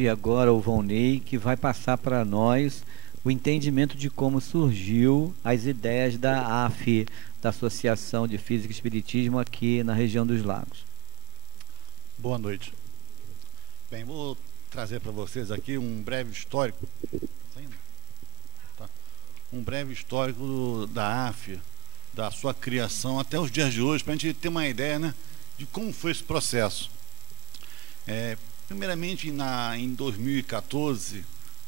ouvir agora o Volney, que vai passar para nós o entendimento de como surgiu as ideias da AF, da Associação de Física e Espiritismo aqui na região dos Lagos. Boa noite. Bem, vou trazer para vocês aqui um breve histórico. Um breve histórico da AF, da sua criação até os dias de hoje, para a gente ter uma ideia, né, de como foi esse processo. Primeiramente, em 2014,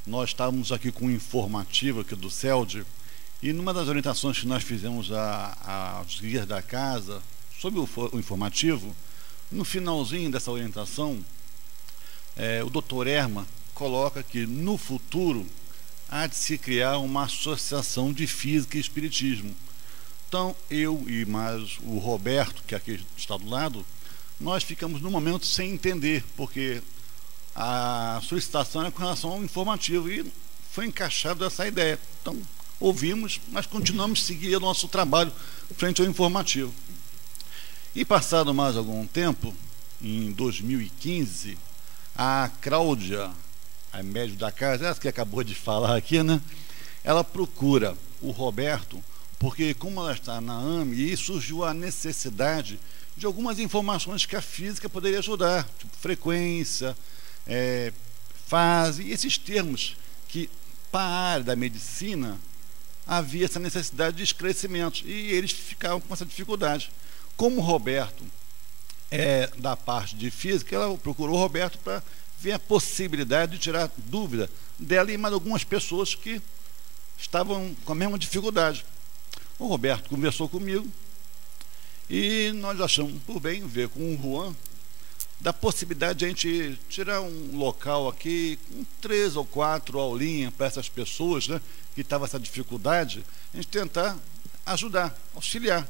nós estávamos aqui com um informativo aqui do CELD, e numa das orientações que nós fizemos aos guias da casa, sobre o informativo, no finalzinho dessa orientação, o Dr. Erma coloca que, no futuro, há de se criar uma associação de física e espiritismo. Então, eu e mais o Roberto, que aqui está do lado, nós ficamos no momento sem entender, porque a solicitação era com relação ao informativo e foi encaixada essa ideia. Então, ouvimos, mas continuamos a seguir o nosso trabalho frente ao informativo. E passado mais algum tempo, em 2015, a Cláudia, a médium da casa, essa que acabou de falar aqui, né? Ela procura o Roberto, porque como ela está na AME, e surgiu a necessidade de algumas informações que a física poderia ajudar, tipo frequência, fase, e esses termos que, para a área da medicina, havia essa necessidade de esclarecimentos, e eles ficavam com essa dificuldade. Como o Roberto é da parte de física, ela procurou o Roberto para ver a possibilidade de tirar dúvida dela e mais algumas pessoas que estavam com a mesma dificuldade. O Roberto conversou comigo e nós achamos por bem ver com o Juan da possibilidade de a gente tirar um local aqui com 3 ou 4 aulinhas para essas pessoas, né, que estavam essa dificuldade, a gente tentar ajudar, auxiliar.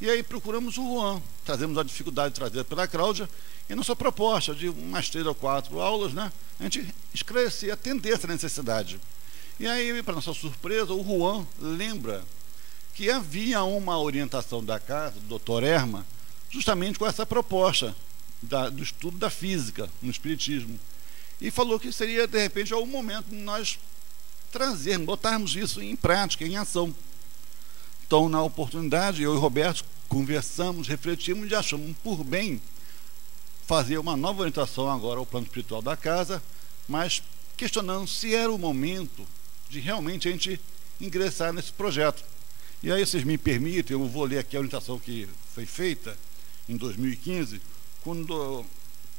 E aí procuramos o Juan, trazemos a dificuldade trazida pela Cláudia, e nossa proposta de umas 3 ou 4 aulas, né, a gente esclarecer, atender essa necessidade. E aí, para nossa surpresa, o Juan lembra que havia uma orientação da casa, do Dr. Erma, justamente com essa proposta do estudo da física no espiritismo. E falou que seria, de repente, o momento de nós trazermos, botarmos isso em prática, em ação. Então, na oportunidade, eu e o Roberto conversamos, refletimos e achamos por bem fazer uma nova orientação agora ao plano espiritual da casa, mas questionando se era o momento de realmente a gente ingressar nesse projeto. E aí, vocês me permitem, eu vou ler aqui a orientação que foi feita em 2015, quando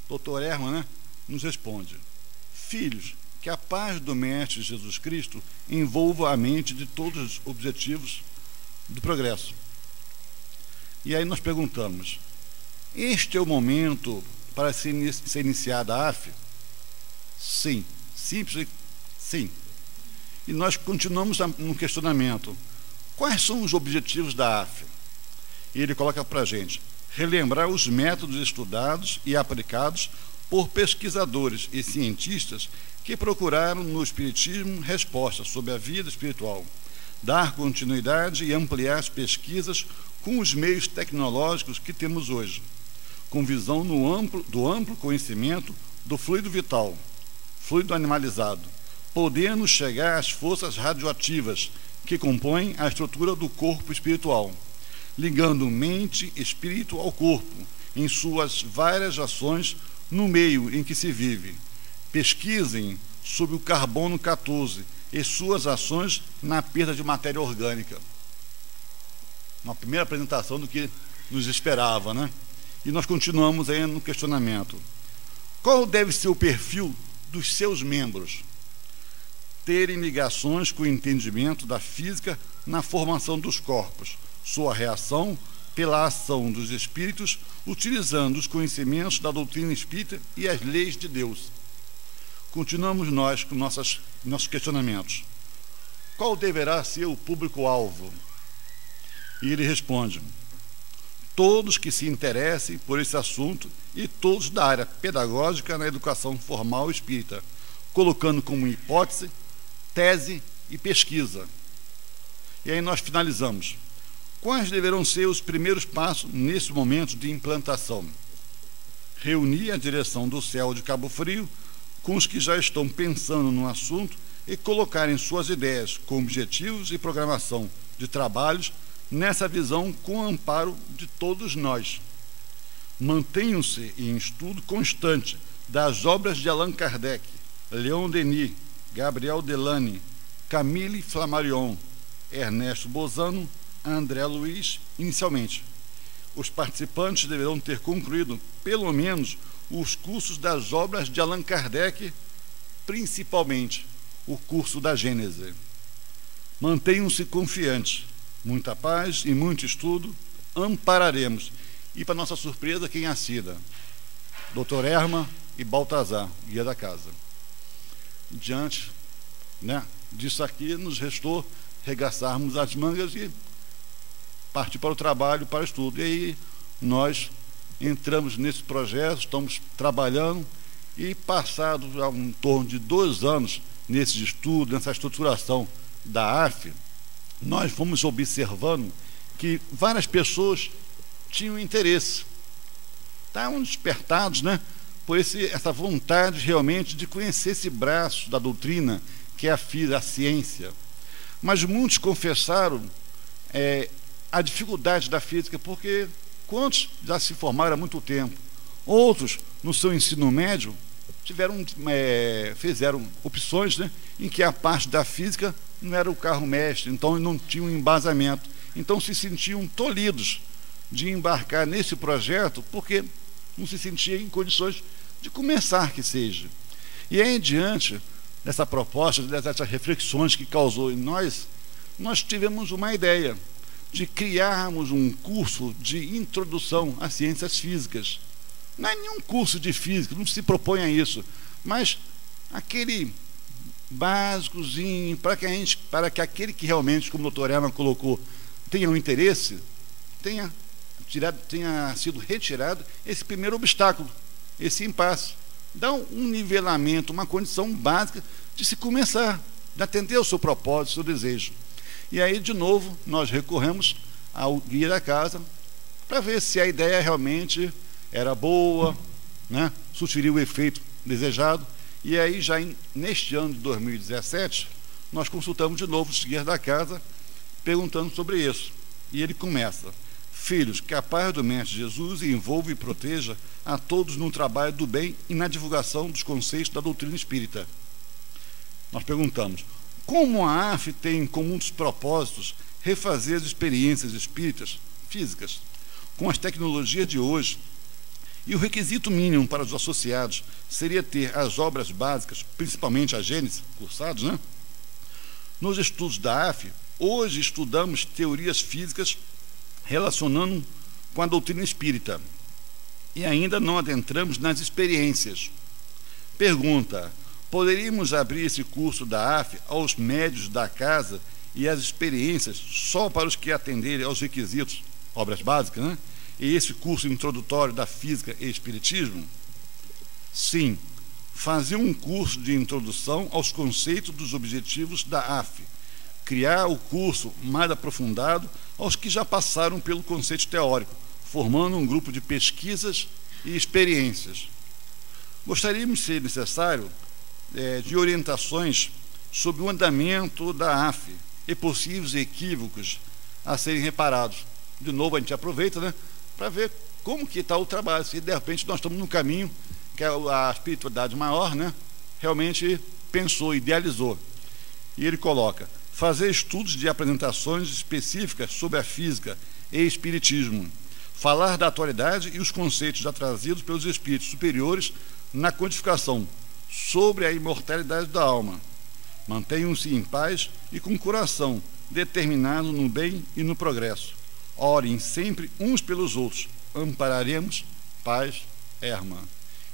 o Dr. Erma, né, nos responde: filhos, que a paz do Mestre Jesus Cristo envolva a mente de todos os objetivos do progresso. E aí nós perguntamos: este é o momento para ser iniciada a AF? Sim. Simples, sim. E nós continuamos no questionamento: quais são os objetivos da AF? E ele coloca para a gente: relembrar os métodos estudados e aplicados por pesquisadores e cientistas que procuraram no Espiritismo respostas sobre a vida espiritual, dar continuidade e ampliar as pesquisas com os meios tecnológicos que temos hoje, com visão do amplo conhecimento do fluido vital, fluido animalizado, podendo chegar às forças radioativas que compõem a estrutura do corpo espiritual, ligando mente e espírito ao corpo, em suas várias ações no meio em que se vive. Pesquisem sobre o carbono 14 e suas ações na perda de matéria orgânica. Uma primeira apresentação do que nos esperava, né? E nós continuamos aí no questionamento: qual deve ser o perfil dos seus membros? Terem ligações com o entendimento da física na formação dos corpos, sua reação pela ação dos espíritos, utilizando os conhecimentos da doutrina espírita e as leis de Deus. Continuamos nós com nossos questionamentos: qual deverá ser o público-alvo? E ele responde: todos que se interessem por esse assunto e todos da área pedagógica na educação formal espírita, colocando como hipótese, tese e pesquisa. E aí nós finalizamos: quais deverão ser os primeiros passos nesse momento de implantação? Reunir a direção do CEL de Cabo Frio com os que já estão pensando no assunto e colocarem suas ideias com objetivos e programação de trabalhos nessa visão com amparo de todos nós. Mantenham-se em estudo constante das obras de Allan Kardec, Leon Denis, Gabriel Delany, Camille Flammarion, Ernesto Bozano, André Luiz, inicialmente. Os participantes deverão ter concluído, pelo menos, os cursos das obras de Allan Kardec, principalmente o curso da Gênese. Mantenham-se confiantes. Muita paz e muito estudo, ampararemos. E, para nossa surpresa, quem assina? Dr. Erma e Baltazar, guia da casa. Diante, disso aqui, nos restou regaçarmos as mangas e partir para o trabalho, para o estudo. E aí nós entramos nesse projeto, estamos trabalhando e, passados em torno de 2 anos nesses estudos, nessa estruturação da AF, nós fomos observando que várias pessoas tinham interesse, estavam despertados, por essa vontade realmente de conhecer esse braço da doutrina que é a ciência. Mas muitos confessaram a dificuldade da física, porque quantos já se formaram há muito tempo? Outros, no seu ensino médio, fizeram opções em que a parte da física não era o carro-mestre, então não tinham embasamento. Então se sentiam tolhidos de embarcar nesse projeto, porque não se sentia em condições de começar que seja. E aí, diante dessa proposta, dessas reflexões que causou em nós tivemos uma ideia de criarmos um curso de introdução às ciências físicas. Não é nenhum curso de física, não se propõe a isso, mas aquele básicozinho, para que aquele que realmente, como o doutor Erma colocou, tenha um interesse, tenha sido retirado esse primeiro obstáculo, esse impasse. Dá um nivelamento, uma condição básica de se começar, de atender ao seu propósito, ao seu desejo. E aí, de novo, nós recorremos ao guia da casa para ver se a ideia realmente era boa, surtiria o efeito desejado. E aí, já neste ano de 2017, nós consultamos de novo os guias da casa, perguntando sobre isso. E ele começa: filhos, que a paz do Mestre Jesus envolva e proteja a todos no trabalho do bem e na divulgação dos conceitos da doutrina espírita. Nós perguntamos: como a AF tem como um dos propósitos refazer as experiências espíritas físicas com as tecnologias de hoje, e o requisito mínimo para os associados seria ter as obras básicas, principalmente a Gênese, cursados, Nos estudos da AF, hoje estudamos teorias físicas relacionando com a doutrina espírita e ainda não adentramos nas experiências. Pergunta: poderíamos abrir esse curso da AF aos médios da casa e as experiências só para os que atenderem aos requisitos, obras básicas, e esse curso introdutório da física e espiritismo? Sim, fazer um curso de introdução aos conceitos dos objetivos da AF, criar o curso mais aprofundado aos que já passaram pelo conceito teórico, formando um grupo de pesquisas e experiências. Gostaríamos, se necessário, de orientações sobre o andamento da AF e possíveis equívocos a serem reparados. De novo, a gente aproveita, para ver como que está o trabalho, se de repente nós estamos no caminho que a espiritualidade maior, realmente pensou, idealizou. E ele coloca: fazer estudos de apresentações específicas sobre a física e espiritismo, falar da atualidade e os conceitos já trazidos pelos espíritos superiores na codificação sobre a imortalidade da alma. Mantenham-se em paz e com o coração determinado no bem e no progresso. Orem sempre uns pelos outros. Ampararemos. Paz, Erma.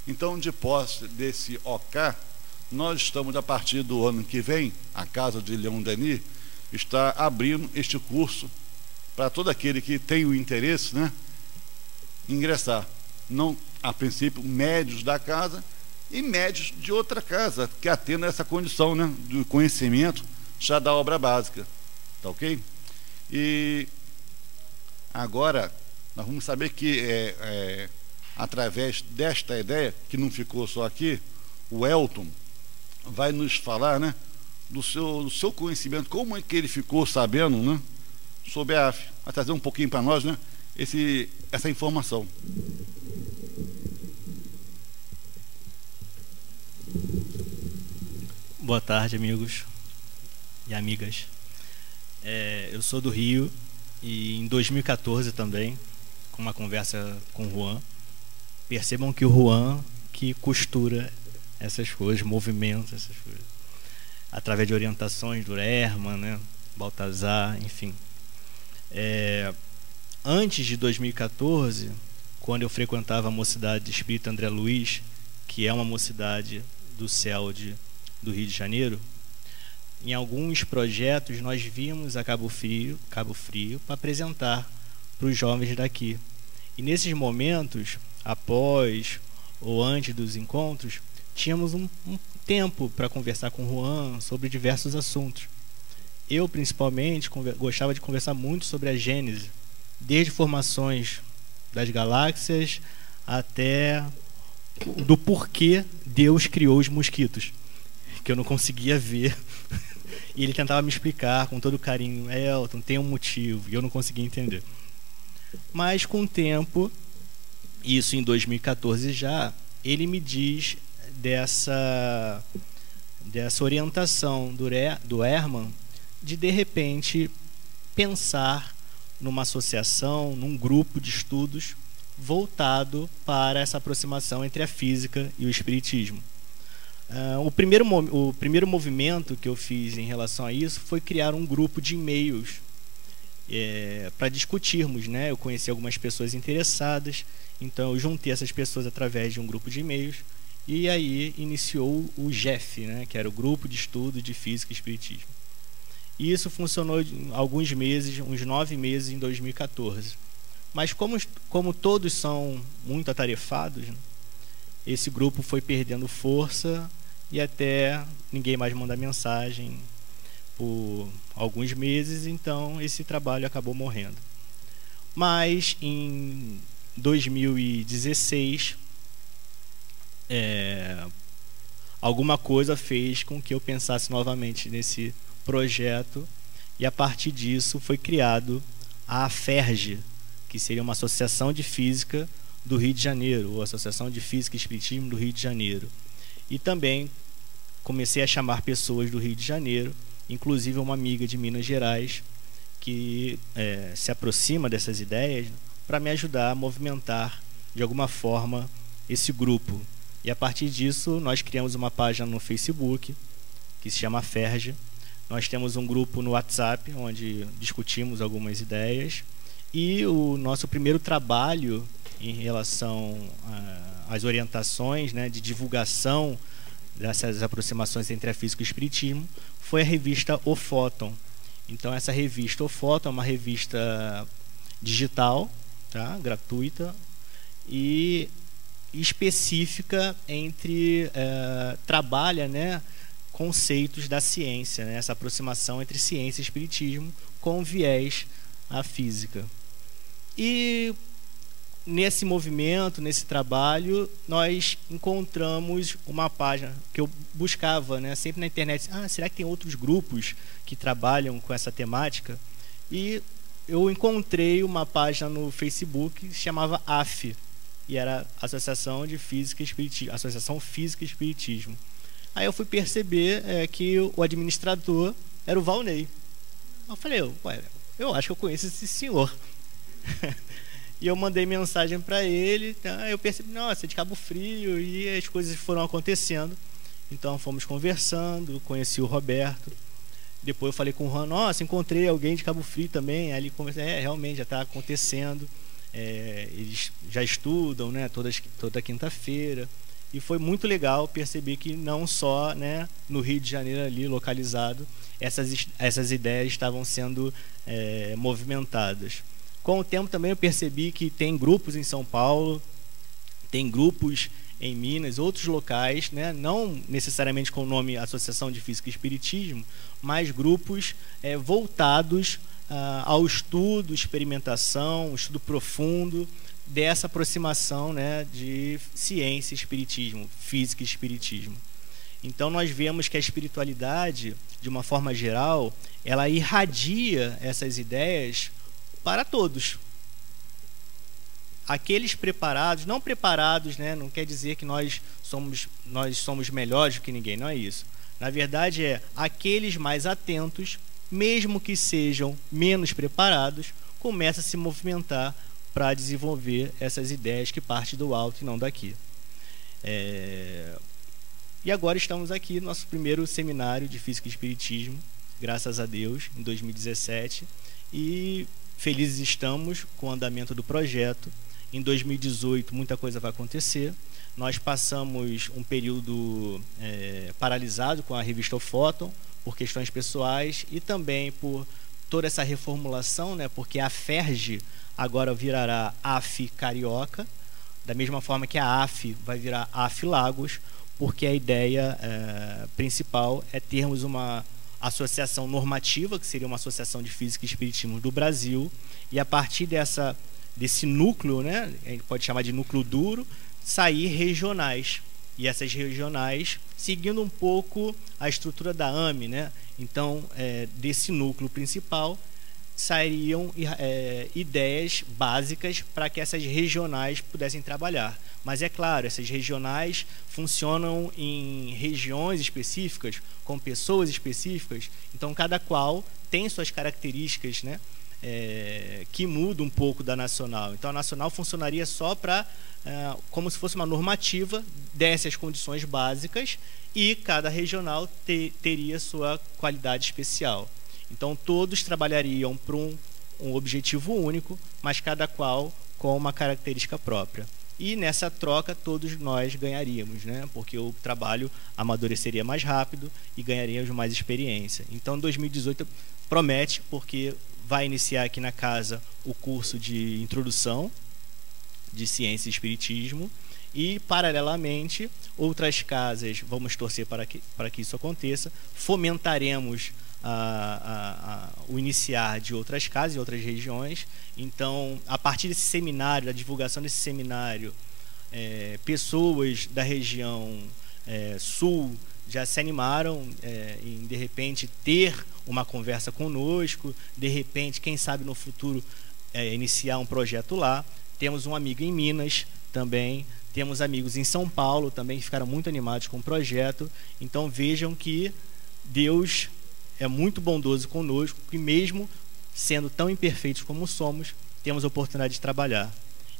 Então, de posse desse OK, nós estamos, a partir do ano que vem, a Casa de Leon Denis está abrindo este curso para todo aquele que tem o interesse, ingressar. Não, a princípio, médios da casa e médios de outra casa, que atenda essa condição, do conhecimento já da obra básica. Tá ok? E agora, nós vamos saber que, através desta ideia, que não ficou só aqui, o Elton vai nos falar, né, do seu conhecimento, como é que ele ficou sabendo, né, sobre a AF. Vai trazer um pouquinho para nós, né, essa informação. Boa tarde, amigos e amigas. Eu sou do Rio e em 2014 também, com uma conversa com o Juan, percebam que o Juan que costura essas coisas, movimenta essas coisas, através de orientações do Herman, né, Baltazar, enfim. Antes de 2014, quando eu frequentava a Mocidade Espírita André Luiz, que é uma mocidade do CELD do Rio de Janeiro, em alguns projetos nós vimos a Cabo Frio para apresentar para os jovens daqui. E nesses momentos, após ou antes dos encontros, tínhamos um tempo para conversar com o Juan sobre diversos assuntos. Eu, principalmente, gostava de conversar muito sobre a Gênese, desde formações das galáxias até do porquê Deus criou os mosquitos, que eu não conseguia ver. E ele tentava me explicar com todo carinho: Elton, tem um motivo, e eu não conseguia entender. Mas com o tempo, isso em 2014 já, ele me diz dessa orientação do Herman de repente pensar numa associação, num grupo de estudos voltado para essa aproximação entre a física e o espiritismo. O primeiro movimento que eu fiz em relação a isso foi criar um grupo de e-mails para discutirmos, né? Eu conheci algumas pessoas interessadas, então eu juntei essas pessoas através de um grupo de e-mails e aí iniciou o GEF, né? Que era o Grupo de Estudo de Física e Espiritismo. E isso funcionou alguns meses, uns 9 meses em 2014. Mas como todos são muito atarefados, né? Esse grupo foi perdendo força e até ninguém mais manda mensagem por alguns meses, então esse trabalho acabou morrendo. Mas em 2016, alguma coisa fez com que eu pensasse novamente nesse projeto e a partir disso foi criado a AFERJ, que seria uma associação de física do Rio de Janeiro, ou Associação de Física e Espiritismo do Rio de Janeiro. E também comecei a chamar pessoas do Rio de Janeiro, inclusive uma amiga de Minas Gerais, que se aproxima dessas ideias, para me ajudar a movimentar de alguma forma esse grupo. E a partir disso nós criamos uma página no Facebook, que se chama FERJ. Nós temos um grupo no WhatsApp, onde discutimos algumas ideias. E o nosso primeiro trabalho em relação às orientações, né, de divulgação dessas aproximações entre a física e o espiritismo foi a revista O Fóton. Então essa revista O Fóton é uma revista digital, tá, gratuita e específica trabalha, né, conceitos da ciência, né, essa aproximação entre ciência e espiritismo com viés à física. E nesse movimento, nesse trabalho, nós encontramos uma página que eu buscava, né, sempre na internet. Será que tem outros grupos que trabalham com essa temática? E eu encontrei uma página no Facebook que se chamava AF, e era Associação de Física e Espiritismo, Associação Física e Espiritismo. Aí eu fui perceber que o administrador era o Valnei. Eu falei: eu acho que eu conheço esse senhor. E eu mandei mensagem para ele, tá? Eu percebi: nossa, é de Cabo Frio, e as coisas foram acontecendo. Então fomos conversando, conheci o Roberto. Depois eu falei com o Juan: nossa, encontrei alguém de Cabo Frio também. Aí ele conversou: realmente já está acontecendo. Eles já estudam, né, toda quinta-feira. E foi muito legal perceber que não só, né, no Rio de Janeiro ali localizado, essas ideias estavam sendo movimentadas. Com o tempo também eu percebi que tem grupos em São Paulo, tem grupos em Minas, outros locais, né, não necessariamente com o nome Associação de Física e Espiritismo, mas grupos voltados ao estudo, experimentação, estudo profundo dessa aproximação, né, de ciência e espiritismo, física e espiritismo. Então nós vemos que a espiritualidade, de uma forma geral, ela irradia essas ideias para todos. Aqueles preparados, não preparados, né, não quer dizer que nós somos melhores do que ninguém, não é isso. Na verdade é aqueles mais atentos, mesmo que sejam menos preparados, começam a se movimentar para desenvolver essas ideias que partem do alto e não daqui. E agora estamos aqui no nosso primeiro seminário de Física e Espiritismo, graças a Deus, em 2017, e felizes estamos com o andamento do projeto. Em 2018 muita coisa vai acontecer. Nós passamos um período paralisado com a revista O Fóton, por questões pessoais e também por toda essa reformulação, né, porque a FERJ agora virará AF Carioca, da mesma forma que a AF vai virar AF Lagos, porque a ideia principal é termos uma associação normativa, que seria uma associação de física e espiritismo do Brasil, e a partir desse núcleo, né, a gente pode chamar de núcleo duro, sair regionais. E essas regionais, seguindo um pouco a estrutura da AME, né? Então, desse núcleo principal, sairiam ideias básicas para que essas regionais pudessem trabalhar. Mas é claro, essas regionais funcionam em regiões específicas, com pessoas específicas, então cada qual tem suas características, né, que mudam um pouco da nacional. Então a nacional funcionaria só para, como se fosse uma normativa, desse as condições básicas e cada regional teria sua qualidade especial. Então todos trabalhariam para um objetivo único, mas cada qual com uma característica própria. E nessa troca todos nós ganharíamos, né? Porque o trabalho amadureceria mais rápido e ganharíamos mais experiência. Então 2018 promete, porque vai iniciar aqui na casa o curso de introdução de ciência e espiritismo e, paralelamente, outras casas, vamos torcer para que isso aconteça, fomentaremos o iniciar de outras casas em outras regiões. Então, a partir desse seminário, da divulgação desse seminário, pessoas da região sul já se animaram em, de repente, ter uma conversa conosco, de repente, quem sabe no futuro iniciar um projeto lá. Temos um amigo em Minas também, temos amigos em São Paulo também que ficaram muito animados com o projeto. Então vejam que Deus é muito bondoso conosco e mesmo sendo tão imperfeitos como somos, temos a oportunidade de trabalhar.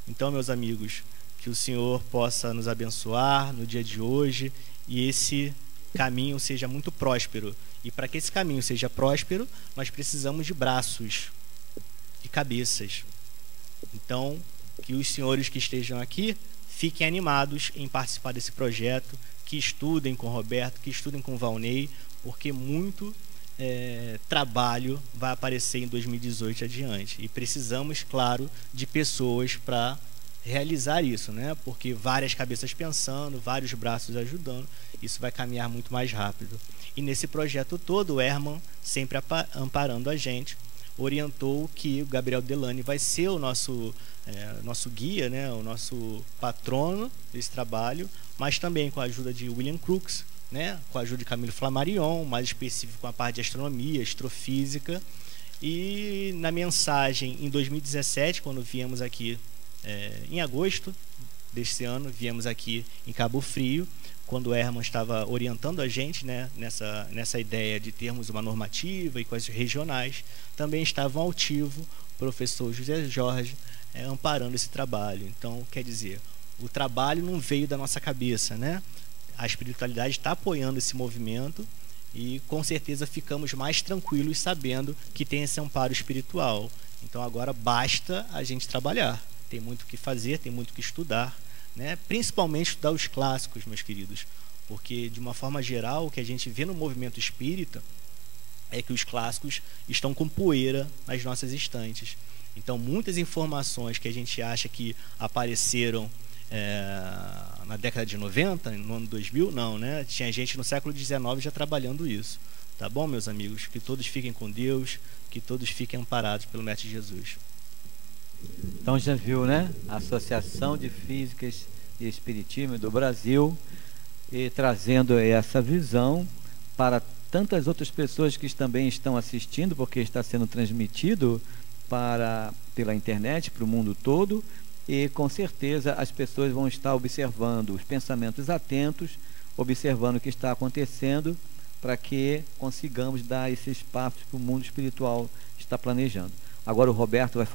Então, meus amigos, que o Senhor possa nos abençoar no dia de hoje e esse caminho seja muito próspero. E para que esse caminho seja próspero, nós precisamos de braços e cabeças. Então, que os senhores que estejam aqui fiquem animados em participar desse projeto, que estudem com o Roberto, que estudem com o Valnei, porque muito trabalho vai aparecer em 2018 adiante. E precisamos, claro, de pessoas para realizar isso, né? Porque várias cabeças pensando, vários braços ajudando, isso vai caminhar muito mais rápido. E nesse projeto todo, o Herman, sempre amparando a gente, orientou que o Gabriel Delany vai ser o nosso guia, né? O nosso patrono desse trabalho, mas também com a ajuda de William Crookes, né? Com a ajuda de Camilo Flammarion, mais específico com a parte de astronomia, astrofísica. E na mensagem em 2017, quando viemos aqui em agosto deste ano, viemos aqui em Cabo Frio, quando o Herman estava orientando a gente, né, nessa ideia de termos uma normativa e coisas regionais, também estava um altivo o professor José Jorge amparando esse trabalho. Então, quer dizer, o trabalho não veio da nossa cabeça, né? A espiritualidade está apoiando esse movimento e com certeza ficamos mais tranquilos sabendo que tem esse amparo espiritual. Então agora basta a gente trabalhar. Tem muito o que fazer, tem muito o que estudar, né? Principalmente estudar os clássicos, meus queridos, porque de uma forma geral o que a gente vê no movimento espírita é que os clássicos estão com poeira nas nossas estantes. Então muitas informações que a gente acha que apareceram na década de 90, no ano 2000, não, né? Tinha gente no século XIX já trabalhando isso. Tá bom, meus amigos? Que todos fiquem com Deus, que todos fiquem amparados pelo Mestre Jesus. Então já viu, né? A Associação de Físicas e Espiritismo do Brasil, e trazendo essa visão para tantas outras pessoas que também estão assistindo, porque está sendo transmitido pela internet para o mundo todo, e com certeza as pessoas vão estar observando os pensamentos atentos, observando o que está acontecendo, para que consigamos dar esse espaço que o mundo espiritual está planejando. Agora o Roberto vai